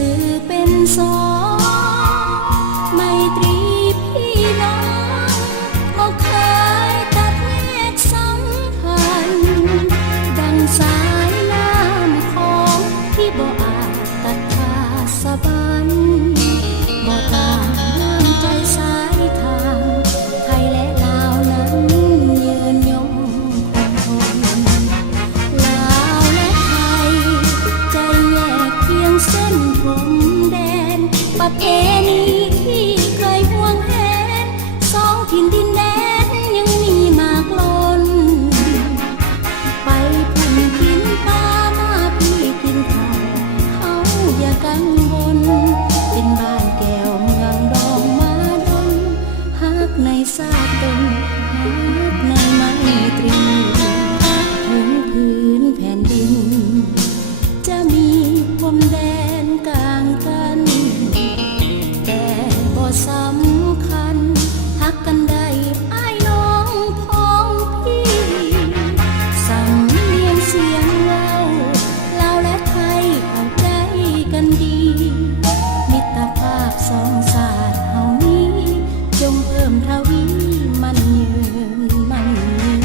สื่อเป็นสองไมตรีพี่น้องก็เคยตัดแยกสัมพันธ์ดังสายน้ำของที่บ่อาจตัดขาดสะบั้นบ่ต่างน้ำใจสายทางไทยและลาวนั้นยืนยงคงทนลาวและไทยใจแยกเพียงเส้นผมแดนประเพณีที่เคยห่วงแหนสองถิ่นดินแดนยังมีมากล้นไปพุ่นกินปลามาพี่กินข้าวเขาอย่ากังวลเป็นบ้านแก้วเมืองดองมาดนฮักในซากตนฮักในไมตรีถึงพื้นแผ่นดินจะมีพรมแดนกลางกันแต่บ่สำคัญฮักกันได้อ้ายน้องพ้องพี่สำเนียงเสียงเว้าลาวและไทยเข้าใจกันดีมิตรภาพสองชาติเฮานี้จงเพิ่มทวีมันยืนมันยืน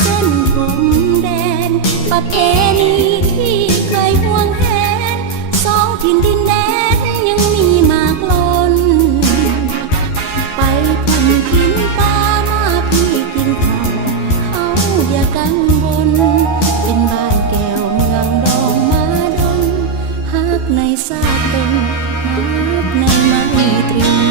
เส้นผมแดนประเพณีที่เคยห่วงแหนสองถิ่นดินแดนยังมีมากล้นไปพุ่นกินปลามาพี่กินข้าวเขาอย่ากังวลเป็นบ้านแก้วเมืองดองมาดนฮักในซากตนฮักในไมตรี